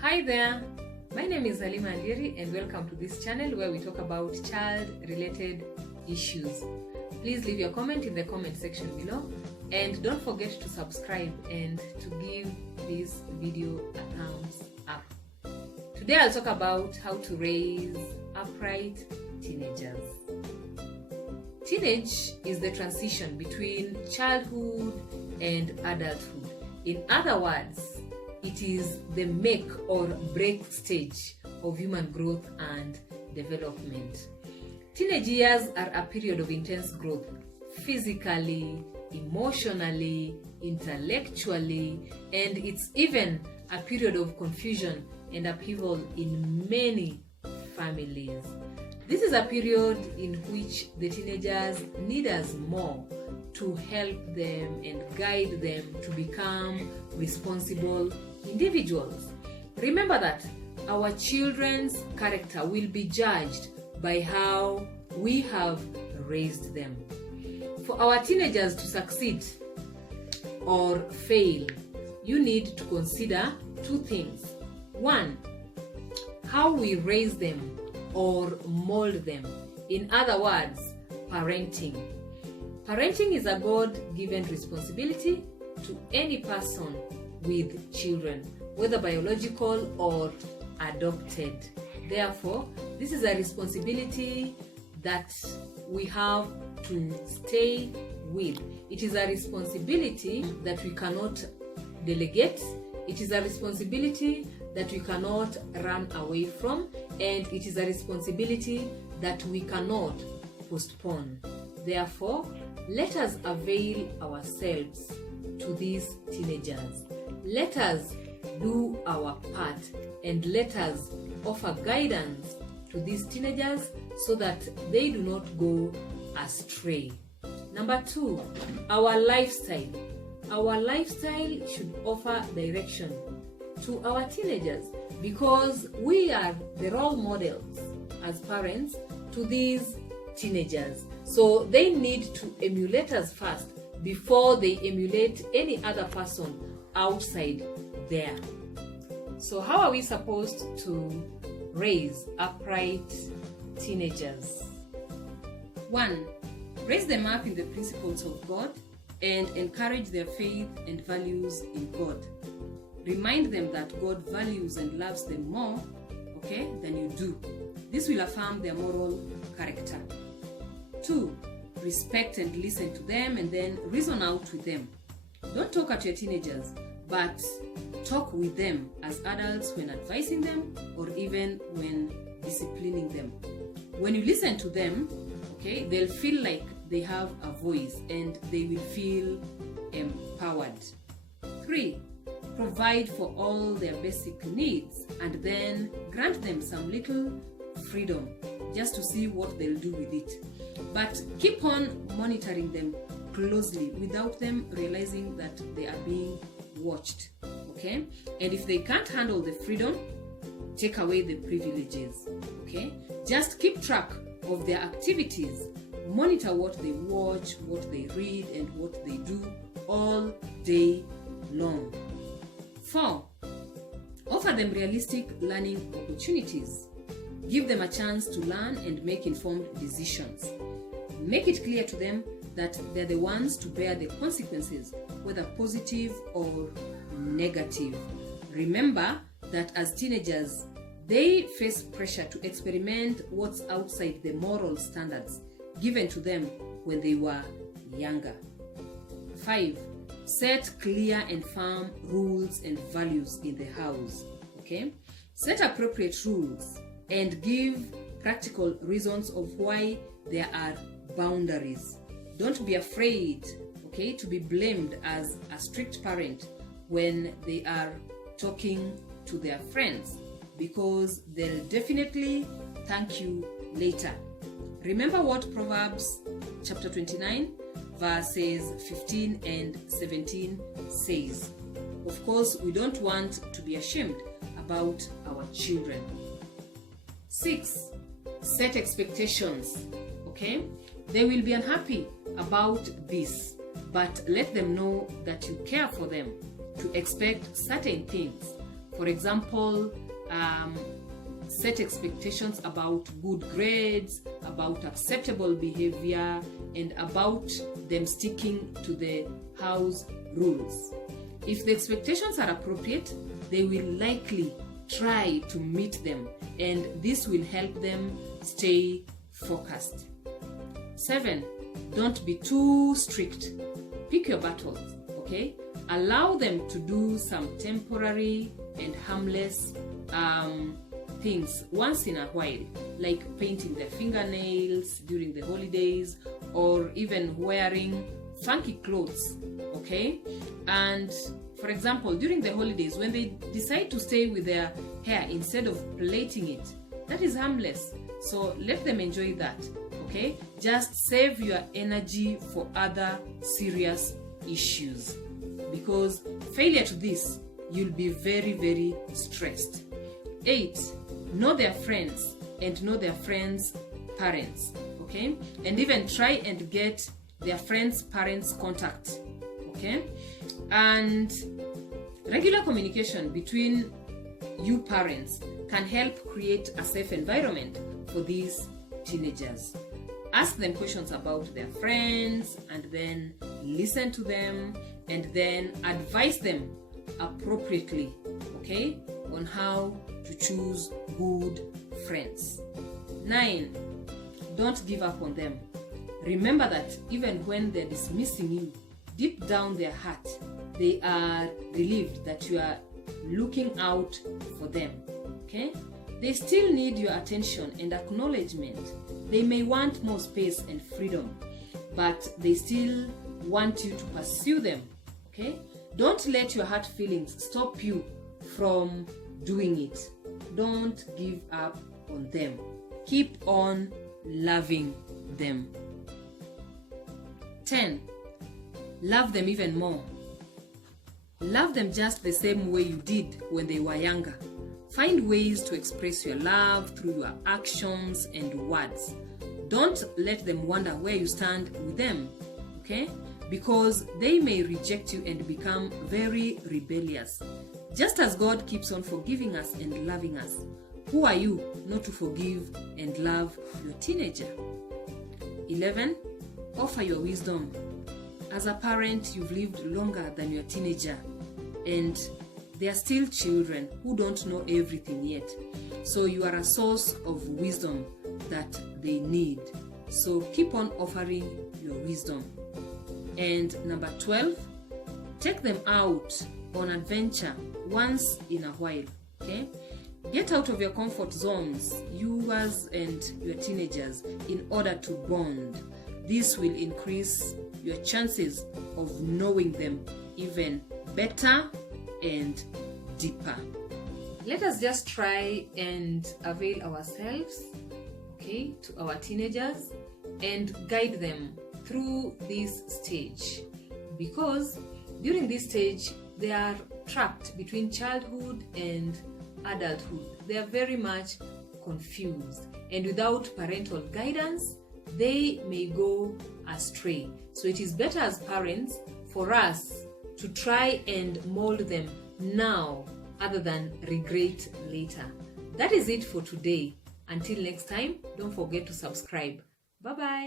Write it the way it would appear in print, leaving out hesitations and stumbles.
Hi there, my name is Halima Andieri and welcome to this channel where we talk about child-related issues. Please leave your comment in the comment section below and don't forget to subscribe and to give this video a thumbs up. Today I'll talk about how to raise upright teenagers. Teenage is the transition between childhood and adulthood. In other words, it is the make or break stage of human growth and development. Teenage years are a period of intense growth, physically, emotionally, intellectually, and it's even a period of confusion and upheaval in many families. This is a period in which the teenagers need us more to help them and guide them to become responsible individuals. Remember that our children's character will be judged by how we have raised them. For our teenagers to succeed or fail, you need to consider two things. One, how we raise them or mold them. In other words, parenting. Parenting is a God-given responsibility to any person with children, whether biological or adopted. Therefore, this is a responsibility that we have to stay with. It is a responsibility that we cannot delegate. It is a responsibility that we cannot run away from, and it is a responsibility that we cannot postpone. Therefore, let us avail ourselves to these teenagers. Let us do our part and let us offer guidance to these teenagers so that they do not go astray. Number two, our lifestyle. Our lifestyle should offer direction to our teenagers because we are the role models as parents to these teenagers. So they need to emulate us first before they emulate any other person outside there. So how are we supposed to raise upright teenagers? 1. Raise them up in the principles of God and encourage their faith and values in God. Remind them that God values and loves them more, than you do. This will affirm their moral character. 2. Respect and listen to them and then reason out with them. Don't talk at your teenagers, but talk with them as adults when advising them or even when disciplining them. When you listen to them, they'll feel like they have a voice and they will feel empowered. 3. Provide for all their basic needs and then grant them some little freedom just to see what they'll do with it. But keep on monitoring them closely without them realizing that they are being watched. And if they can't handle the freedom, take away the privileges. Just keep track of their activities. Monitor what they watch, what they read, and what they do all day long. 4. Offer them realistic learning opportunities. Give them a chance to learn and make informed decisions. Make it clear to them that they're the ones to bear the consequences, whether positive or negative. Remember that as teenagers, they face pressure to experiment what's outside the moral standards given to them when they were younger. 5. Set clear and firm rules and values in the house. Set appropriate rules and give practical reasons of why there are boundaries. Don't be afraid, to be blamed as a strict parent when they are talking to their friends, because they'll definitely thank you later. Remember what Proverbs chapter 29 verses 15 and 17 says. Of course, we don't want to be ashamed about our children. 6. Set expectations. They will be unhappy about this, but let them know that you care for them to expect certain things. For example, set expectations about good grades, about acceptable behavior, and about them sticking to the house rules. If the expectations are appropriate, they will likely try to meet them, and this will help them stay focused. 7. Don't be too strict. Pick your battles, okay? Allow them to do some temporary and harmless things once in a while, like painting their fingernails during the holidays, or even wearing funky clothes, okay? And for example, during the holidays, when they decide to stay with their hair instead of plaiting it, that is harmless. So let them enjoy that, okay? Just save your energy for other serious issues, because failure to this, you'll be very, very stressed. 8. Know their friends and know their friends' parents, okay? And even try and get their friends' parents' contact, okay? And regular communication between you parents can help create a safe environment for these teenagers. Ask them questions about their friends, and then listen to them, and then advise them appropriately, okay, on how to choose good friends. 9. Don't give up on them. Remember that even when they're dismissing you, deep down their heart, they are relieved that you are looking out for them, okay? They still need your attention and acknowledgement. They may want more space and freedom, but they still want you to pursue them, okay? Don't let your hurt feelings stop you from doing it. Don't give up on them. Keep on loving them. 10. Love them even more. Love them just the same way you did when they were younger. Find ways to express your love through your actions and words. Don't let them wonder where you stand with them, okay? Because they may reject you and become very rebellious. Just as God keeps on forgiving us and loving us, who are you not to forgive and love your teenager? 11. Offer your wisdom. As a parent, you've lived longer than your teenager, and they are still children who don't know everything yet. So you are a source of wisdom that they need. So keep on offering your wisdom. And number 12, take them out on adventure once in a while, okay? Get out of your comfort zones, yours and your teenagers, in order to bond. This will increase your chances of knowing them even better and deeper. Let us just try and avail ourselves, okay, to our teenagers and guide them through this stage, because during this stage they are trapped between childhood and adulthood. They are very much confused, and without parental guidance they may go astray. So it is better as parents for us to try and mold them now other than regret later. That is it for today. Until next time, don't forget to subscribe. Bye bye.